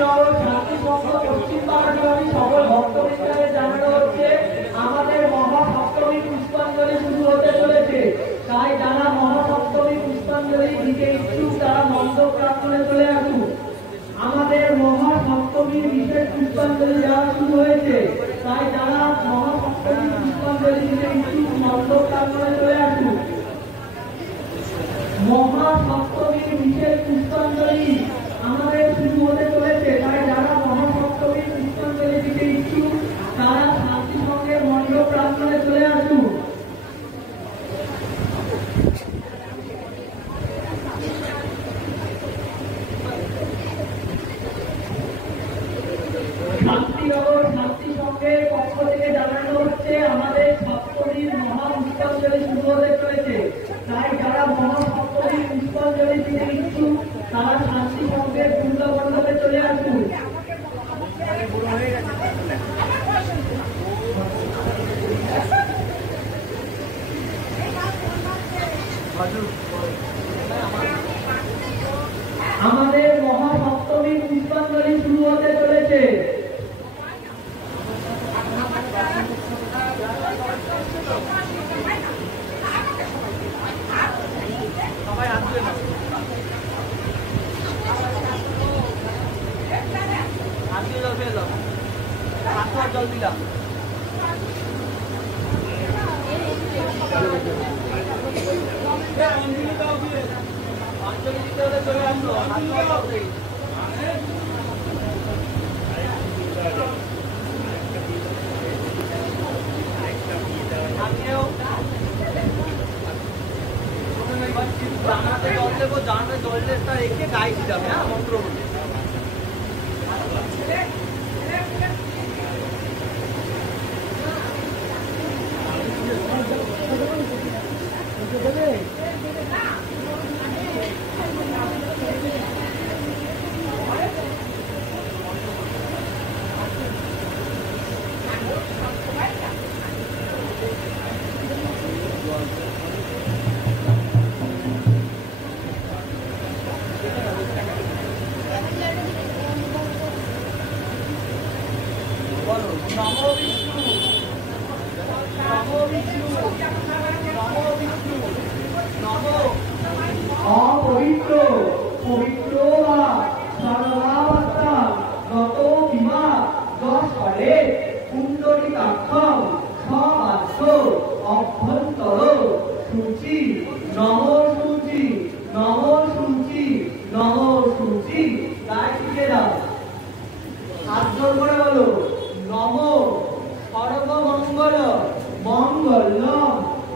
শান্তিনগর শান্তি সংঘ পশ্চিম বারাণসী সকল ভক্তবৃন্দকে জানানো হচ্ছে আমাদের মহাসপ্তমী পুষ্পাঞ্জলি শুরু হতে চলেছে। তাই যারা মহাসপ্তমী পুষ্পাঞ্জলি দিতে ইচ্ছুক তারা মণ্ডপ প্রাঙ্গণে চলে আসুন। আমাদের মহাসপ্তমীর বিশেষ পুষ্পাঞ্জলি দেওয়া শুরু হয়েছে। তাই যারা মহাসপ্তমী পুষ্পাঞ্জলি দিতে ইচ্ছুক মণ্ডপ প্রাঙ্গণে চলে আসুন। মহাসপ্তমীর বিশেষ পুষ্পাঞ্জলি আমাদের শুরু হতে চলেছে। তাই যারা মহাসপ্তমীর পুষ্পাঞ্জলি দিতে ইচ্ছুক তারা শান্তি সংঘের মণ্ডপ প্রাঙ্গণে চলে আসুন। শান্তিনগর শান্তি সংঘের পক্ষ থেকে জানানো হচ্ছে আমাদের সপ্তমীর মহা পুষ্পাঞ্জলি শুরু হতে চলেছে। তাই যারা মহাসপ্তমীর পুষ্পাঞ্জলি দিতে ইচ্ছুক তারা শান্তি সংঘের দুর্গা মণ্ডপে চলে আসুন। আমাদের মহাসপ্তমীর পুষ্পাঞ্জলি শুরু হতে চলেছে। জল দিলাম চলে আসলো। জানাতে জল দেবো, জানাতে জলটা রেখে গায়ে দিলাম। হ্যাঁ, মন্ত্র বলে অপবিত্র পবিত্র বা সর্বাবস্থা গত বিমা দশ করে কুণ্ডলিকাক্ষম সবাস্য অভ্যন্তর সূচি নম সূচি নম সূচি নম সূচি। তাই শিখে দাও, হাত জোর করে বলো নম সর্বমঙ্গল মঙ্গলম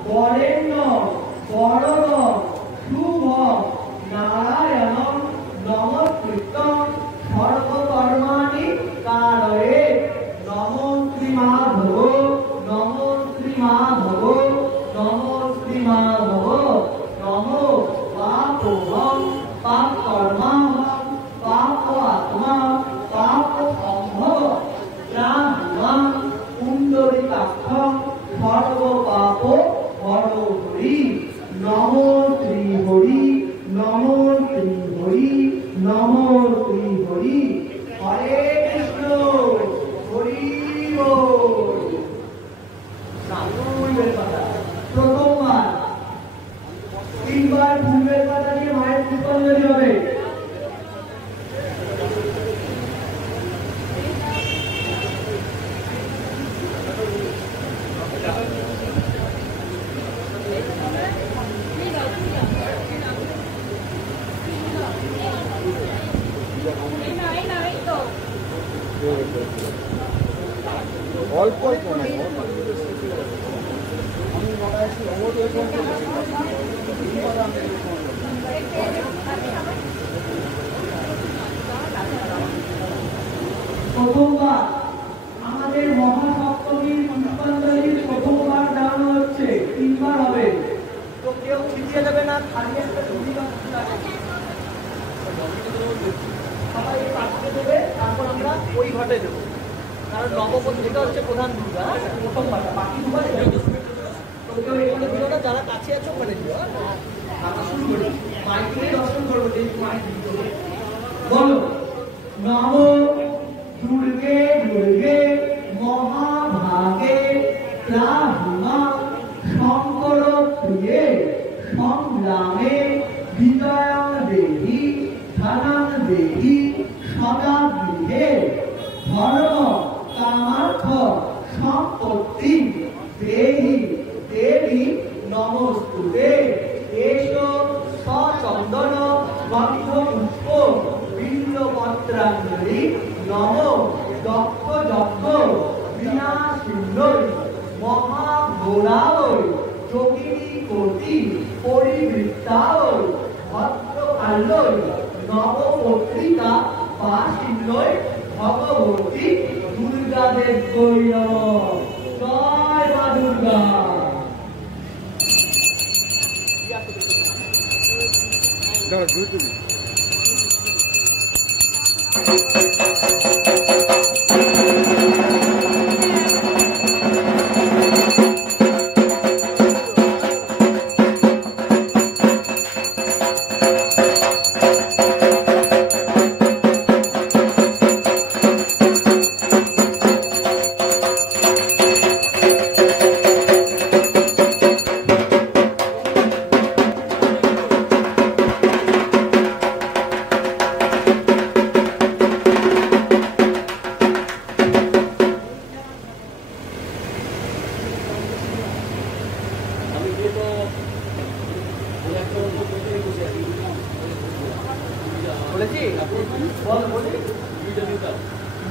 বরেণ্যম বরদম শুভম নারায়ণম নমস্কৃত্যং সর্বকর্মাণি কারয়ে নমো শ্রীমাধব নমো শ্রীমাধব নমো শ্রীমাধব নমো পাপোহং পাপকর্মাহং পাপ আত্মা পাপ সম্ভব রাম কুণ্ডলিকাক্ষম সর্বপাপ হরি নমো শ্রী হরি নমো শ্রী হরি নমো শ্রী হরি। হরে কৃষ্ণ হরি বল। প্রথমবার তিনবার ফুলের পাতা দিয়ে মায়ের পুষ্পাঞ্জলি হবে। অল্প অল্প প্রথমবার আমাদের মহাসপ্তমীর পুষ্পাঞ্জলির প্রথমবার দেওয়ানো হচ্ছে, তিনবার হবে। তো কেউ ছিটিয়ে দেবে না, খালি একটা সবাই পাঠিয়ে দেবে, তারপর আমরা ওই ঘটে দেবো। কারণ নবপত্রিকা হচ্ছে প্রধান দুর্গা, প্রথমবার বাকি দুবার তো কেউ এখানে দিল না, যারা কাছে আছে ওখানে দিও। আমরা শুরু করি, মাইকে দর্শন করবো। বলো নমো দুর্গে দুর্গে মহাভাগে ত্রাহিমা শঙ্কর প্রিয়ে সংগ্রামে বিজয়াং দেহি ধনাং দেহি সদা গৃহে ধর্ম কামার্থ সম্পত্তি দেহি দেবী নমস্তুতে এসো সচন্দন গন্ধ পুষ্প বিল্লপত্রাঞ্জলি নম যক্ষ যক্ষ বিনাশিন্নৈ মহাঘোরায় যোগিনী কোটি পরিবৃত্তায় ভদ্রকাল্যৈ নবপত্রিকা বাসিন্নৈ ভগবতী দুর্গা দেবৈ নমঃ। জয় মা দুর্গা।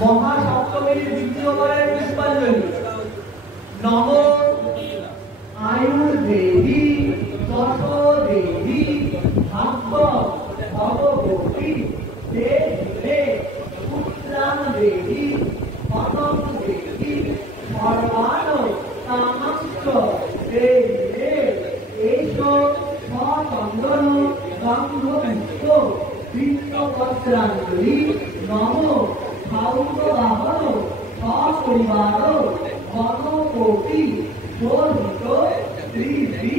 মহাসপ্তমীর দ্বিতীয়বারের পুষ্পাঞ্জলি নম আয়ুর্দেবী দশ দেবী ভাগ্য ভগবতী দেবে পুত্রাং দেবী পদম দেবী সর্বাণ কামাক্ষ দেবে এসো সচন্দন গন্ধ পুষ্প বিল্লপত্রাঞ্জলি নম ভাউত বাহন সপরিবার গণকোটি শোভিত শ্রী শ্রী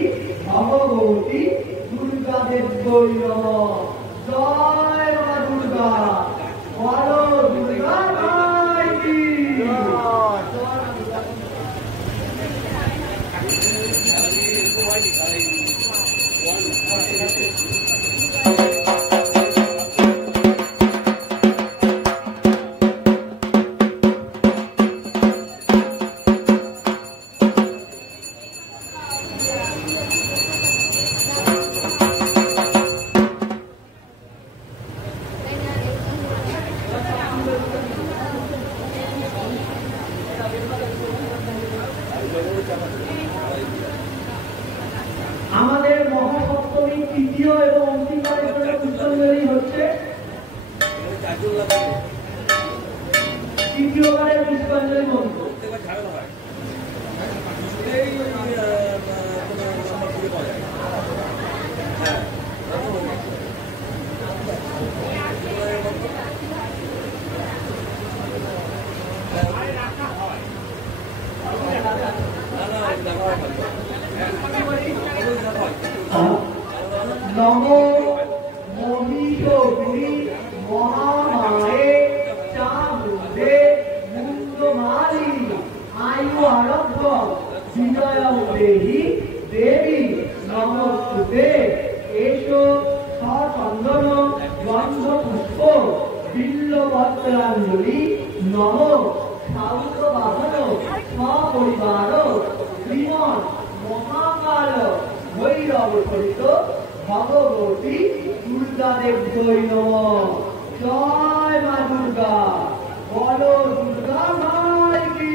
ভগবতী দুর্গা দেবৈ নমঃ। জয় মা দুর্গা। বলো দুর্গা মাই কি আমাদের মহাসপ্তমী তৃতীয় এবং অন্তিমবারের জন্য পুষ্পাঞ্জলি হচ্ছে তৃতীয়বারের পুষ্পাঞ্জলি মন্ত্র। নমো মহিষী মহামায়ে চামুণ্ডে মুন্ডমালি আয়ু আরব্ধ বিজয়ং দেহি দেবী নমস্তুতে এসো সচন্দন গন্ধ পুষ্প বিল্লপত্রাঞ্জলি নম সাউত বাহন সপরিবার শ্রীমন মহাকাল ভৈরব সহিত ভগবতী দুর্গা দেবৈ নমঃ। জয় মা দুর্গা। বলো দুর্গা মাই কি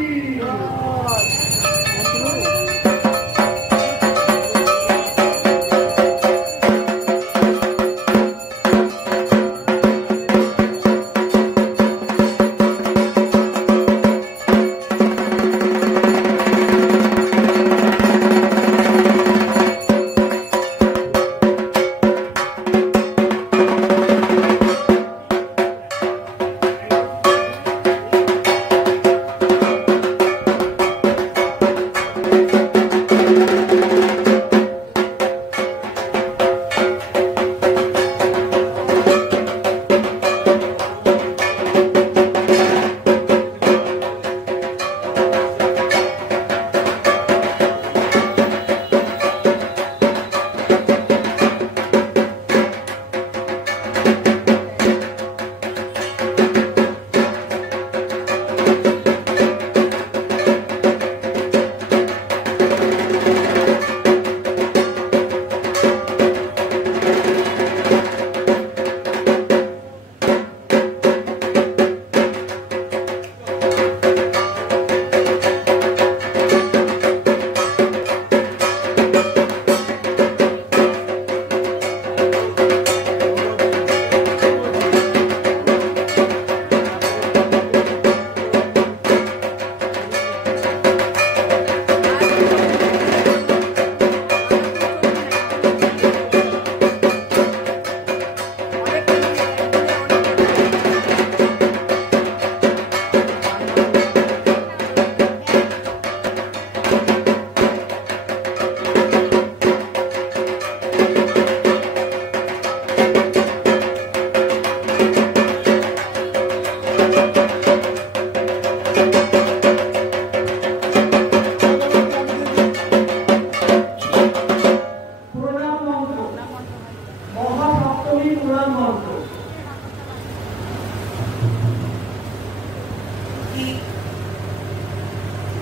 মন্ত্র।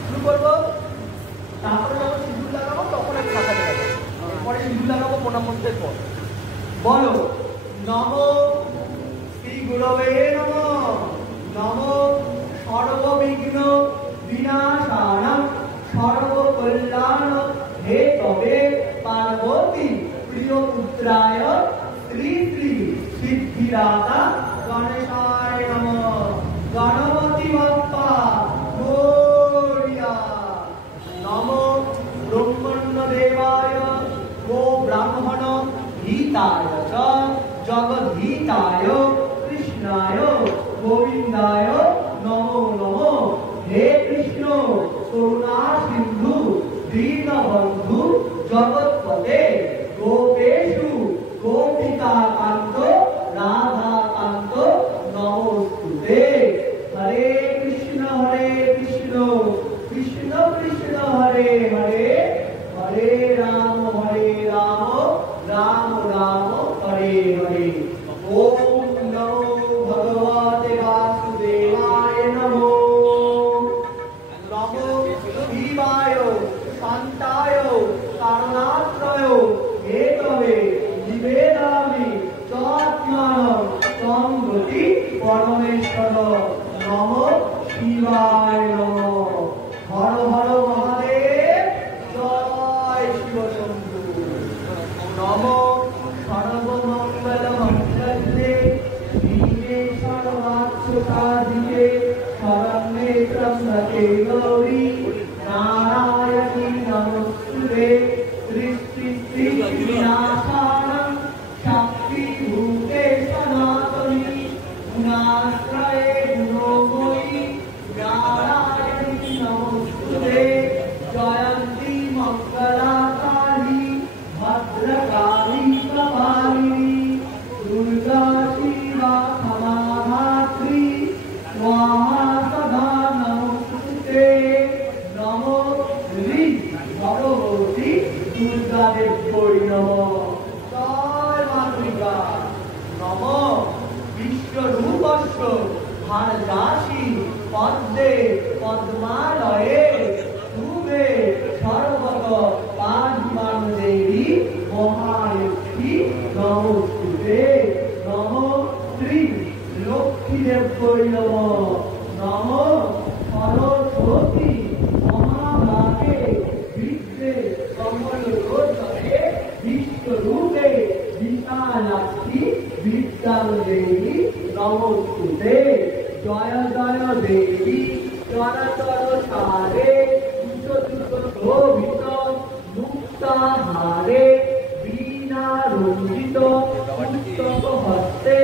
শুরু করবো, তারপরে যখন সিঁদুর লাগাবো তখন আমি খাতা লাগাবো, পরে সিঁদুর লাগাবো প্রণাম মন্ত্রের পর। বলো নমো শ্রী গুরবে নমঃ, নমো সর্ববিঘ্ন বিনাশানাং সর্বকল্যাণ হেতবে পার্বতী প্রিয়পুত্রায় শ্রী শ্রী সিদ্ধিদাতা গণেশায় নমঃ। গণপতি বাপ্পা মোরিয়া। নমো ব্রহ্মণ্য দেবায় গো ব্রাহ্মণ হিতায় চ জগদ্ধিতায় কৃষ্ণায় গোবিন্দায় নমো নমো। হে কৃষ্ণ করুণা সিন্ধু দীনবন্ধু জগৎপতে গোপেষু গোপিকা কান্ত রাধা কান্ত নমস্তুতে। হরে কৃষ্ণ কৃষ্ণ কৃষ্ণ হরে হরে, হরে রাম রাম রাম হরে হরে। ওম নমো ভগবতে বাসুদেবায় নমো। নমো শিবায় শান্তায় কারণাত্রয় হেতবে নিবেদয়ামি তৎমানং ত্বং গতি পরমেশ্বর। নমো শিবায় নমঃ। হর হর মহাদেব, জয় শিবশম্ভু। নমো সর্বমঙ্গল মঙ্গলে শিবে সর্বার্থসাধিকে শরণ্যে ত্র্যম্বকে গৌরী নারায়ণী নমস্তুতে। সৃষ্টি বিনাশানং শক্তিভূতে সনাতনী গুণাশ্রয়ে গুণময়ী নারায়ণী নমস্তুতে। জয়ন্তী মঙ্গলাকালী ভদ্রকালী কপালিনী দুর্গা শিবা ক্ষমাধাত্রী স্বাহা সদা নমস্তুতে। নমো শ্রী ভগবতী দুর্গা দেব্যৈ নমঃ। জয় মা দুর্গা। নমো বিশ্বরূপস্য ভারজাসী পদ্মে পদ্মালয়ে শুভে সর্বত পাদ্মাং দেবী মহালক্ষ্মী নমস্তুতে। নমো শ্রী লক্ষ্মী দেব্যৈ নমঃ। নমো সরস্বতী মহাভাগে বিদ্যে কমলোদরে বিশ্বরূপে বিশালাক্ষী বিদ্যাং দেবী নমস্তুতে। জয় জয় দেবী চরাচর সারে সুতোযুত শোভিত মুক্তাহারে বীণা রঞ্জিত পুস্তক হস্তে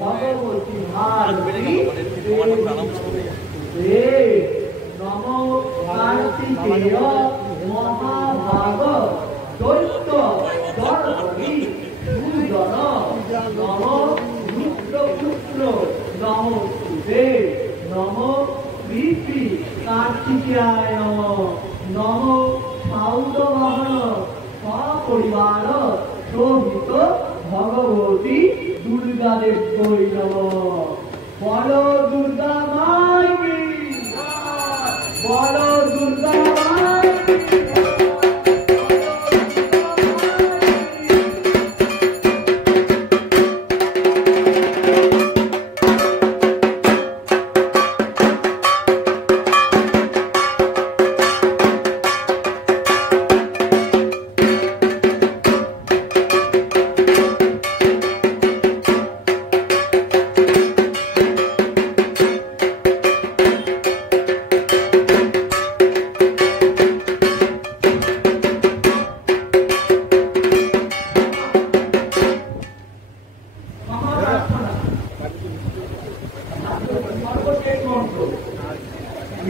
ভগবতী ভারতী দেবী। নমো কার্তিকেয় মহাভাগ দৈত্য দর্পণী সুজন। নমো রুদ্রপুত্র নমস্তুতে। নমো শ্রী কার্তিকেয়ায় নমঃ। নমো সাউদবাহন সপরিবার শোভিত ভগবতী দুর্গা দেব্যৈ নমঃ। বলো দুর্গা মাই কি, বলো দুর্গা মাই কি।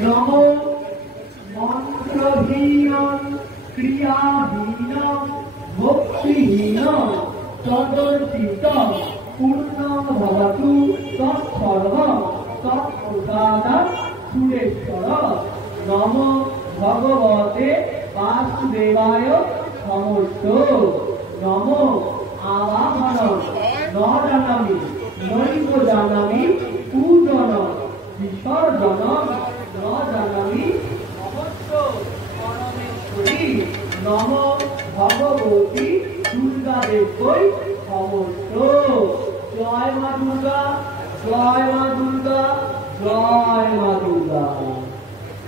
নমো মন্ত্রহীন ক্রিয়াহীন ভক্তিহীন তদর্চিত পূর্ণং ভবতু তৎসর্ব তৎপ্রসাদাৎ সুরেশ্বর। নমো ভগবতে বাসুদেবায় সমস্ত। নমো আবাহন ন জানামি নৈব জানামি পূজন বিসর্জন ন জানামি মহত্ব পরমেশ্বরী নম ভগবতী দুর্গা দেবৈ সমস্ত। জয় মা দুর্গা, জয় মা দুর্গা, জয় মা দুর্গা।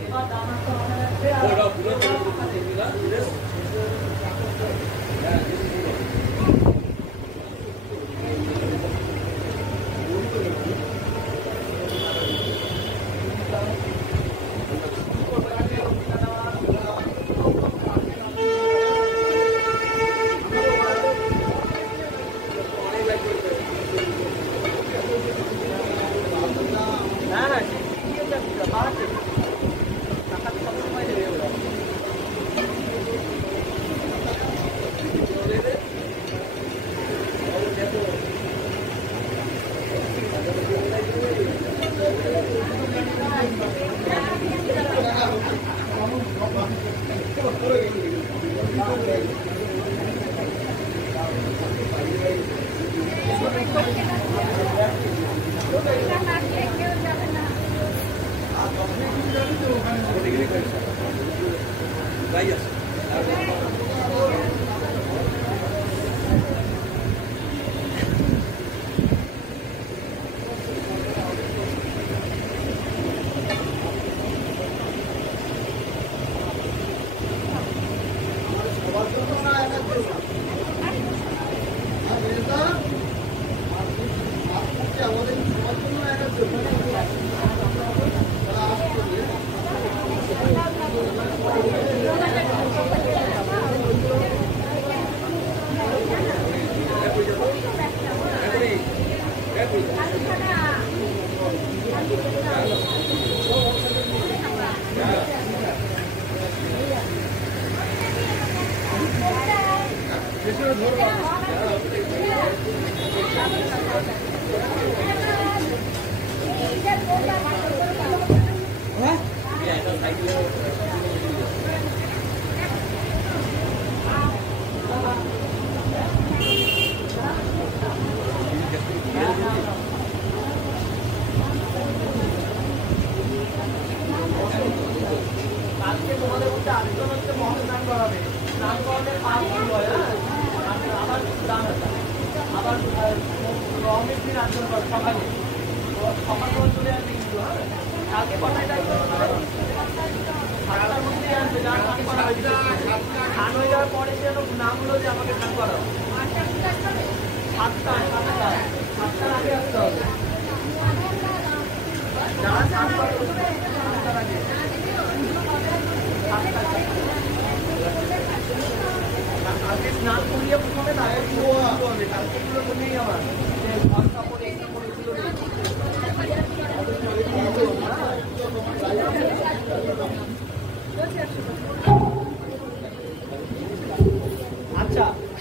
এবার দানাটা মনে রাখবে আর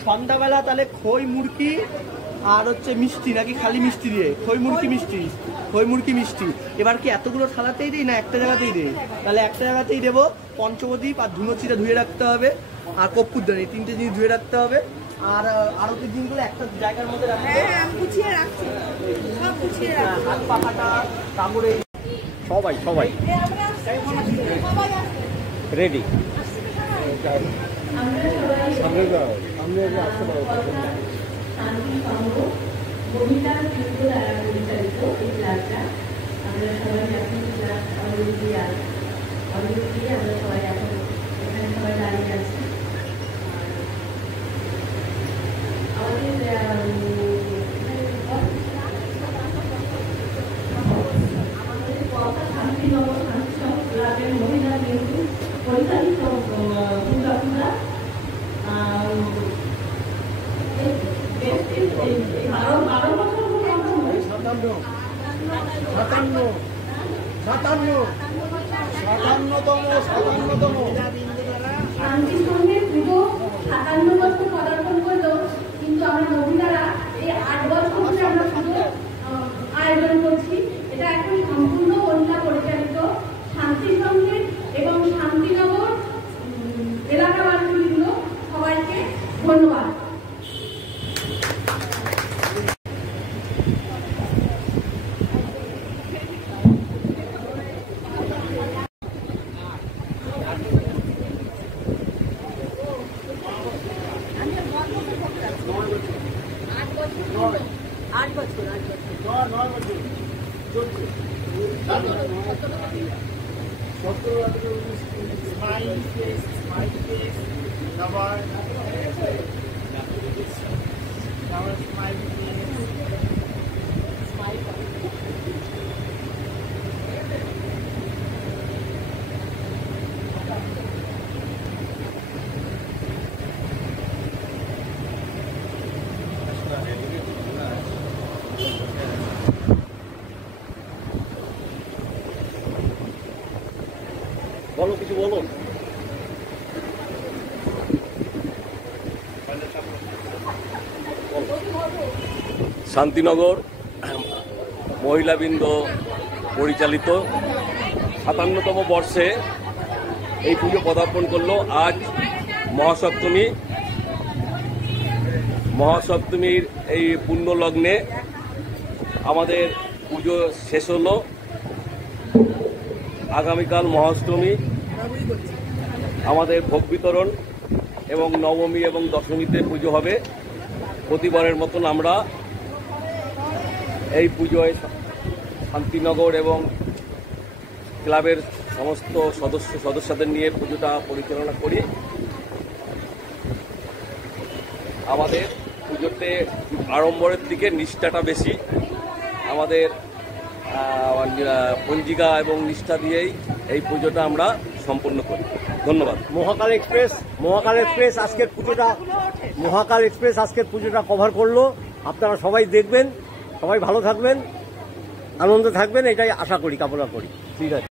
সন্ধ্যাবেলা তাহলে খই মুরকি আর হচ্ছে মিষ্টি নাকি খালি মিষ্টি দিয়ে? খই মুরকি মিষ্টি, খই মুরকি মিষ্টি। এবার কি এতগুলো থালাতেই দিই না একটা জায়গাতেই দিই? তাহলে একটা জায়গাতেই দেবো। পঞ্চবদ্বীপ আর ধুনোচিটা ধুয়ে রাখতে হবে, আর কর্পূরদানি, এই তিনটে জিনিস ধুয়ে রাখতে হবে। আর আরতির দিনগুলো একটা জায়গার মধ্যে রাখতে হবে। হাত পাখাটা কামড়ে সবাই সবাই রেডি। শান্তি সংঘ মহিলা শিল্প দ্বারা পরিচালিত এই ক্লাসটা আমরা সবাই এখন ক্লাস অলরেডি দিয়ে আমরা সবাই এখন এখানে সবাই দাঁড়িয়ে আছি। আমাদের কথা শান্তিনগর শান্তি সংঘ ক্লাবের মহিলা যেহেতু পরিচালিত দুর্গাপূজা শান্তি সংঘের পুজো ৫৭ বছর পদার্পণ করলো, কিন্তু আমরা মহিলারা এই ৮ বছর ধরে আমরা পুজো আয়োজন করছি। এটা এখন সম্পূর্ণ মহিলা পরিচালিত শান্তি সংঘের এবং শান্তিনগর এলাকাবাসীগুলো সবাইকে ধন্যবাদ। 8 বছর। বলো, কিছু বলো। শান্তিনগর মহিলাবৃন্দ পরিচালিত 57তম বর্ষে এই পুজো পদার্পণ করলো। আজ মহাসপ্তমীর এই পুণ্য লগ্নে আমাদের পুজো শেষ হলো। আগামীকাল মহাষ্টমী, আমাদের ভোগ বিতরণ এবং নবমী এবং দশমীতে পুজো হবে। প্রতিবারের মতন আমরা এই পুজোয় শান্তিনগর এবং ক্লাবের সমস্ত সদস্যদের নিয়ে পুজোটা পরিচালনা করি। আমাদের পুজোতে আড়ম্বরের দিকে নিষ্ঠাটা বেশি। আমাদের পঞ্জিকা এবং নিষ্ঠা দিয়েই এই পুজোটা আমরা সম্পন্ন করি। ধন্যবাদ। মহাকাল এক্সপ্রেস আজকের পুজোটা কভার করলো। আপনারা সবাই দেখবেন, সবাই ভালো থাকবেন, আনন্দ থাকবেন, এটাই আশা করি, কামনা করি। ঠিক আছে।